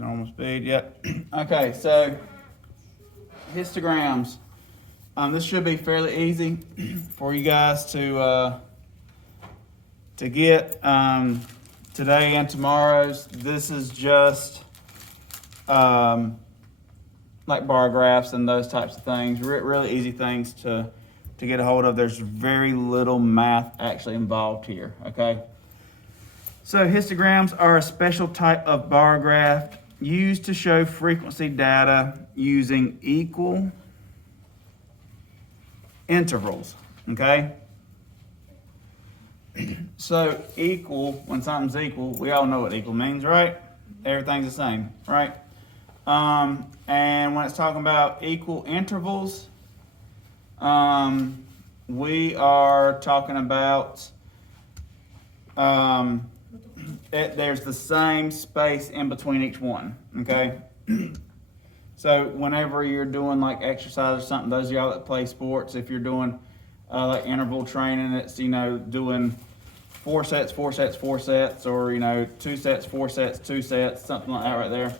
Normal speed, yep. Okay, so histograms. This should be fairly easy for you guys to get today and tomorrow's. This is just like bar graphs and those types of things. Really easy things to get a hold of. There's very little math actually involved here, okay? So histograms are a special type of bar graph used to show frequency data using equal intervals, okay? So equal, when something's equal, we all know what equal means, right? Everything's the same, right? And when it's talking about equal intervals, we are talking about there's the same space in between each one, okay? So whenever you're doing like exercise or something, those of y'all that play sports, if you're doing like interval training, it's, doing 4 sets, 4 sets, 4 sets, or, 2 sets, 4 sets, 2 sets, something like that right there.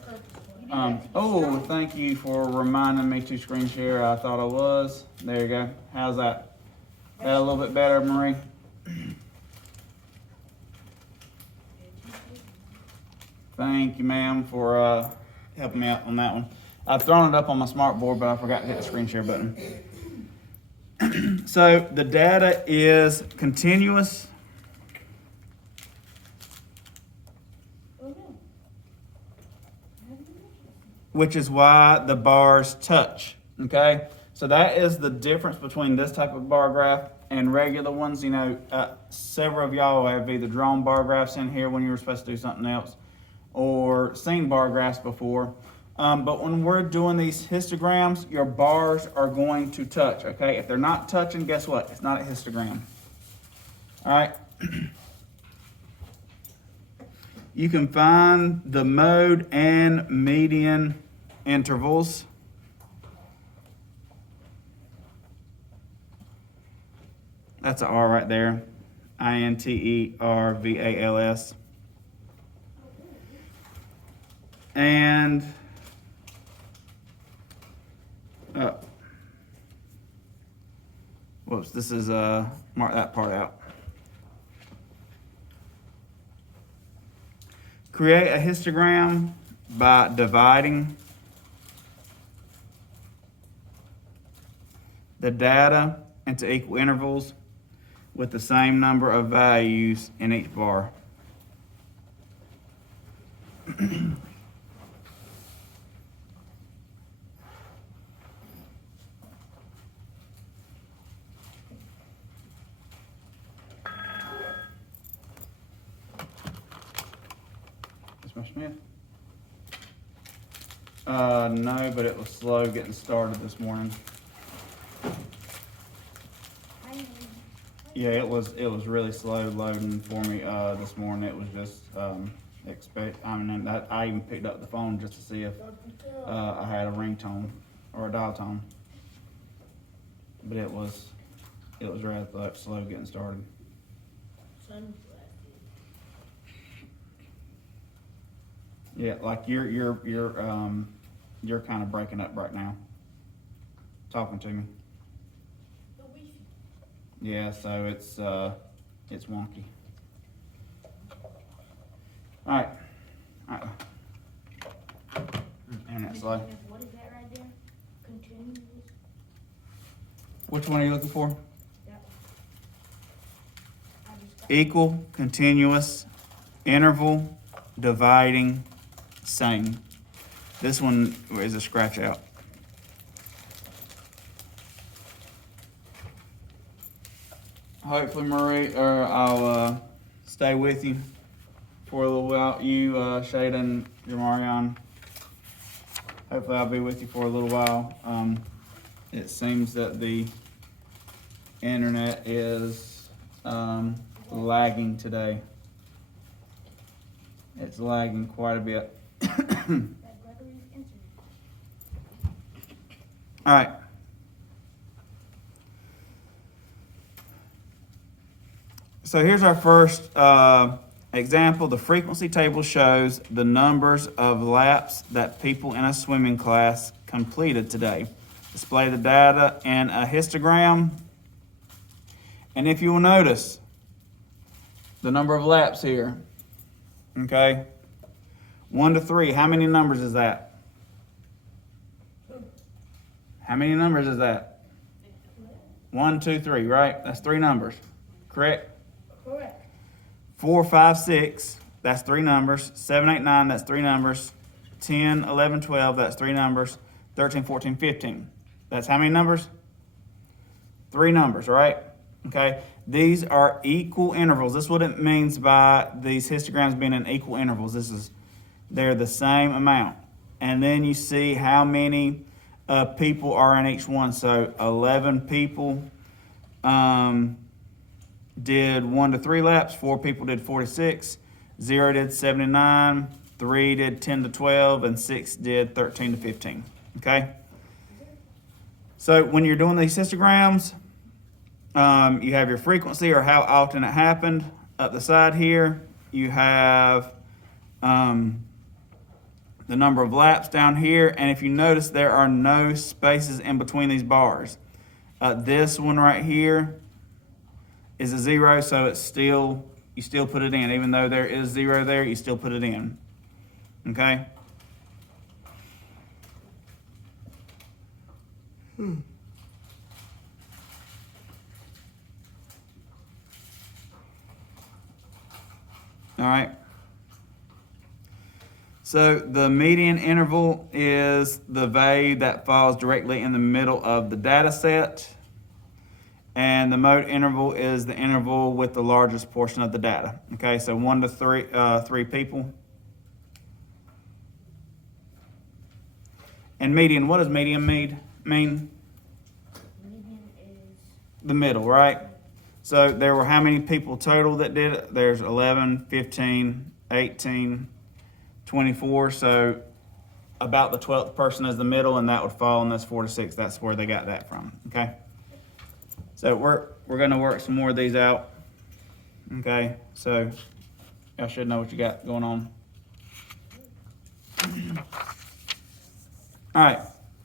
Oh, thank you for reminding me to screen share. I thought I was. There you go. How's that? That a little bit better, Marie? Thank you, ma'am, for helping me out on that one. I've thrown it up on my smart board, but I forgot to hit the screen share button. So the data is continuous. Which is why the bars touch, okay? So that is the difference between this type of bar graph and regular ones. Several of y'all have either drawn bar graphs in here when you were supposed to do something else or seen bar graphs before. But when we're doing these histograms, your bars are going to touch, okay? If they're not touching, guess what? It's not a histogram, all right? You can find the mode and median intervals. That's an R right there. intervals. And whoops, this is mark that part out. Create a histogram by dividing the data into equal intervals with the same number of values in each bar. Smith? No, but it was slow getting started this morning. Yeah, it was really slow loading for me this morning. It was just I even picked up the phone just to see if I had a ringtone or a dial tone. But it was rather slow getting started. Yeah, like you're kind of breaking up right now. Talking to me. Yeah, so it's wonky. All right. And it's like. What is that right there? Continuous. Which one are you looking for? That one. Equal, continuous, interval, dividing, same. This one is a scratch out. Hopefully, Marie, or I'll stay with you for a little while. You, Shada, and Jamarion. Hopefully, I'll be with you for a little while. It seems that the internet is lagging today. It's lagging quite a bit. All right. So here's our first Example, the frequency table shows the numbers of laps that people in a swimming class completed today. Display the data in a histogram. And if you will notice, the number of laps here, okay? 1 to 3, how many numbers is that? How many numbers is that? 1, 2, 3, right? That's 3 numbers, correct? Correct. 4, 5, 6, that's 3 numbers. 7, 8, 9, that's 3 numbers. 10, 11, 12, that's 3 numbers. 13, 14, 15. That's how many numbers? 3 numbers, right? Okay. These are equal intervals. This is what it means by these histograms being in equal intervals. They're the same amount. And then you see how many people are in each one. So 11 people did 1 to 3 laps, 4 people did 46, 0 did 79, 3 did 10 to 12, and 6 did 13 to 15, okay? So when you're doing these histograms, you have your frequency or how often it happened. Up the side here, you have the number of laps down here, and if you notice, there are no spaces in between these bars. This one right here is a 0, so you still put it in. Even though there is 0 there, you still put it in. Okay? All right. So the median interval is the value that falls directly in the middle of the data set. And the mode interval is the interval with the largest portion of the data. Okay, so 1 to 3 people. And median, what does median mean? Median is The middle, right? So there were how many people total that did it? There's 11, 15, 18, 24. So about the 12th person is the middle, and that would fall in this 4 to 6. That's where they got that from, okay? So we're going to work some more of these out, okay? So y'all should know what you got going on. All right,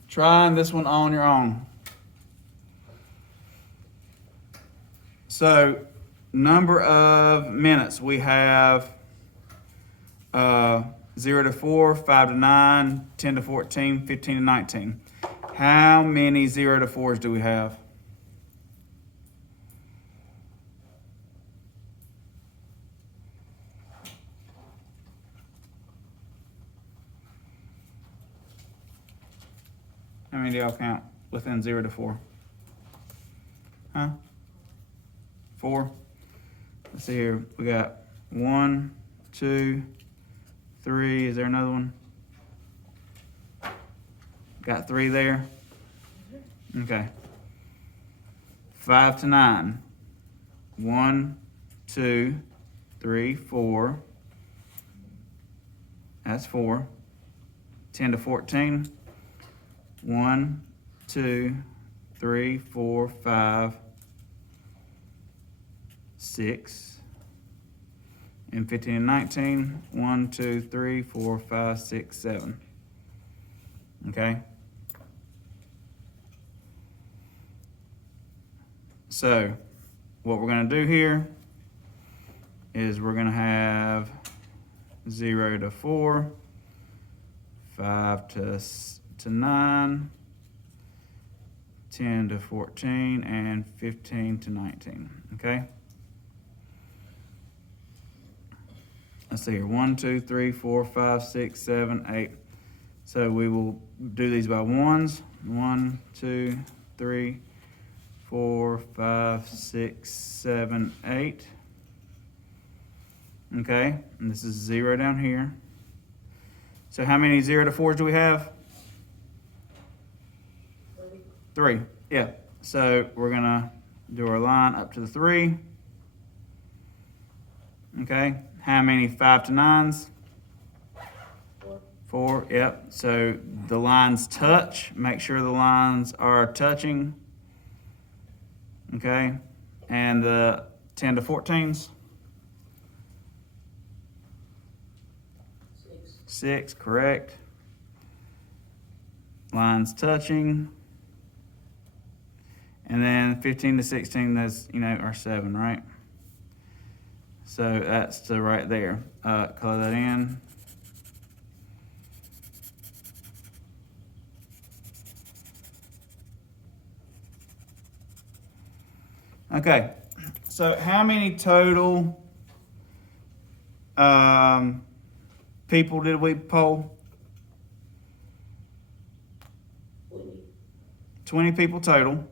trying this one on your own. So number of minutes, we have 0 to 4, 5 to 9, 10 to 14, 15 to 19. How many 0 to 4s do we have? How many do y'all count within 0 to 4? Huh? 4? Let's see here. We got 1, 2, 3. Is there another one? Got 3 there? Okay. 5 to 9. 1, 2, 3, 4. That's 4. 10 to 14. 1, 2, 3, 4, 5, 6. And 15 and 19. 1, 2, 3, 4, 5, 6, 7. Okay? So, what we're going to do here is we're going to have 0 to 4, 5 to 9, 10 to 14, and 15 to 19, okay? Let's see here, 1, 2, 3, 4, 5, 6, 7, 8. So we will do these by ones. 1, 2, 3, 4, 5, 6, 7, 8. Okay, and this is 0 down here. So how many 0 to 4s do we have? 3. Yeah. So we're gonna do our line up to the 3. Okay. How many 5 to 9s? 4. Yep. So the lines touch. Make sure the lines are touching. Okay. And the 10 to 14s. 6, correct. Lines touching. And then 15 to 16, that's, are 7, right? So that's to right there. Color that in. Okay, so how many total people did we poll? 20 people total.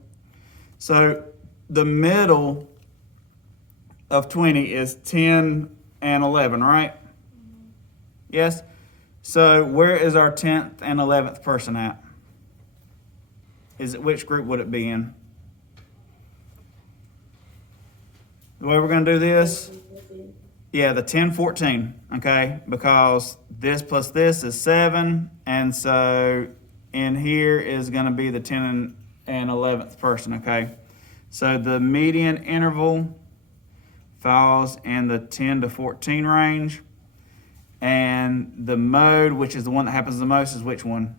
So the middle of 20 is 10 and 11, right? Yes? So where is our 10th and 11th person at? Which group would it be in? The way we're going to do this? Yeah, the 10, 14, okay? Because this plus this is 7, and so in here is going to be the 10 and 11th person, okay? So the median interval falls in the 10 to 14 range, and the mode, which is the one that happens the most, is which one?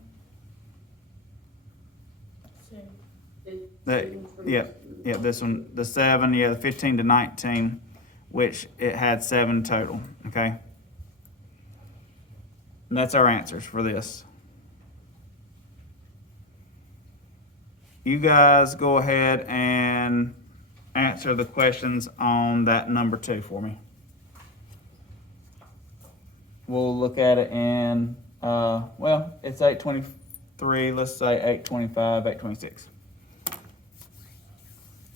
This one, the 7, the 15 to 19, which it had 7 total, okay? And that's our answers for this. You guys go ahead and answer the questions on that number 2 for me. We'll look at it in, it's 8:23, let's say 8:25, 8:26.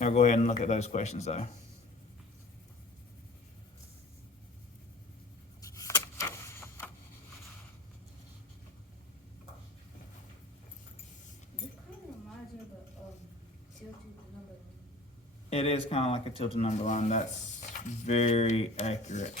Now go ahead and look at those questions though. This kind of reminds me of a tilted number. It is kind of like a tilted number line. That's very accurate.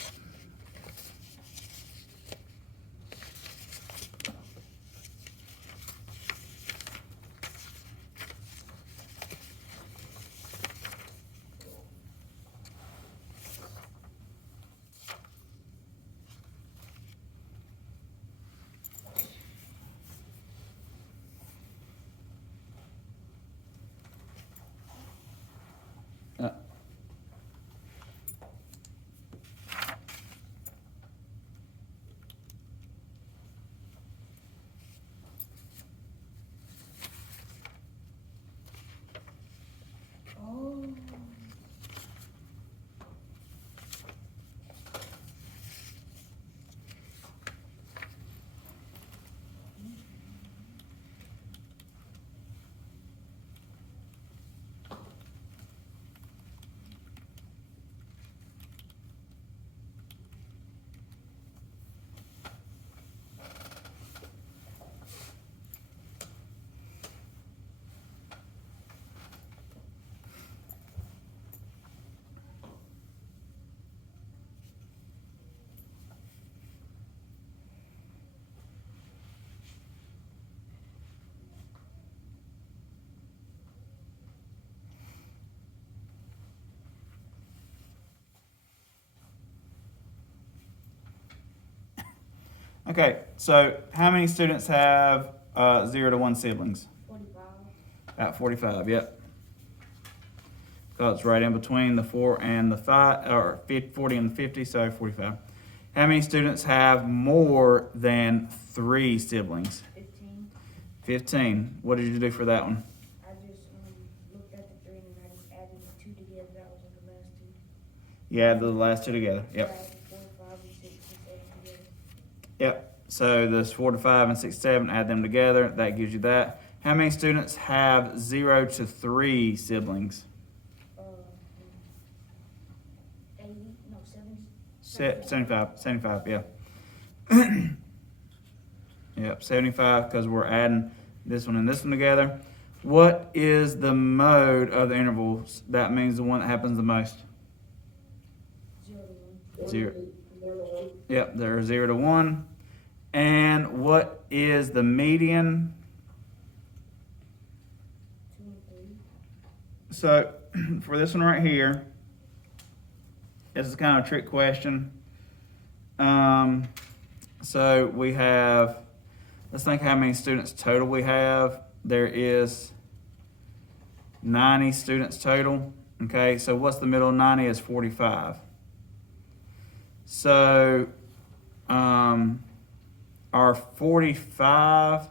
Oh. Okay, so how many students have 0 to 1 siblings? 45. About 45, yep. So it's right in between the 4 and the 5, or 40 and the 50, so 45. How many students have more than 3 siblings? 15. 15. What did you do for that one? I just looked at the 3 and I just added the 2 together. That was like the last 2. You add the last 2 together, I yep. added 4, 5, and 6, and 7 together. Yep. So there's 4 to 5 and 6 to 7, add them together, that gives you that. How many students have 0 to 3 siblings? 80, no, 70. 75, yeah. Yep, 75, because we're adding this one and this one together. What is the mode of the intervals? That means the one that happens the most. 0 to 1. 0. Yep, they're 0 to 1. And what is the median? 2 and 3. So for this one right here, this is kind of a trick question. So we have, let's think how many students total we have. There is 90 students total. Okay, so what's the middle of 90 is 45. So our 45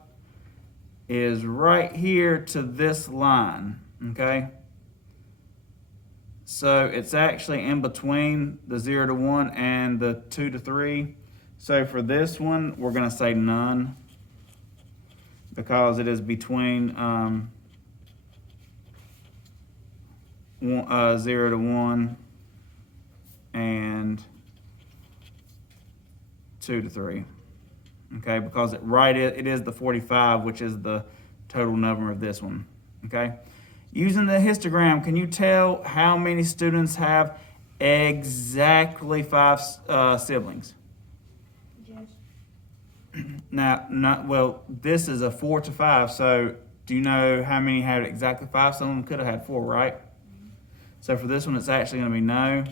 is right here to this line, okay? So it's actually in between the 0 to 1 and the 2 to 3. So for this one, we're gonna say none because it is between 0 to 1 and 2 to 3. Okay, because it is the 45, which is the total number of this one. Okay, using the histogram, can you tell how many students have exactly 5 siblings? Just, Well, this is a 4 to 5. So, do you know how many had exactly 5? Some of them could have had 4, right? So for this one, it's actually going to be no.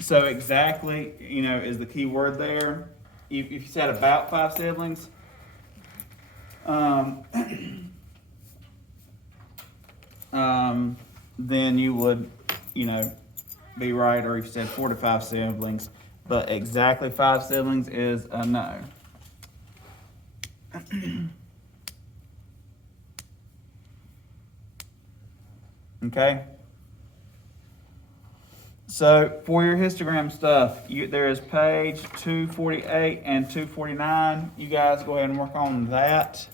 So exactly, is the key word there. If you said about 5 siblings, then you would, be right. Or if you said 4 to 5 siblings, but exactly 5 siblings is a no. Okay. So for your histogram stuff, there is page 248 and 249. You guys go ahead and work on that.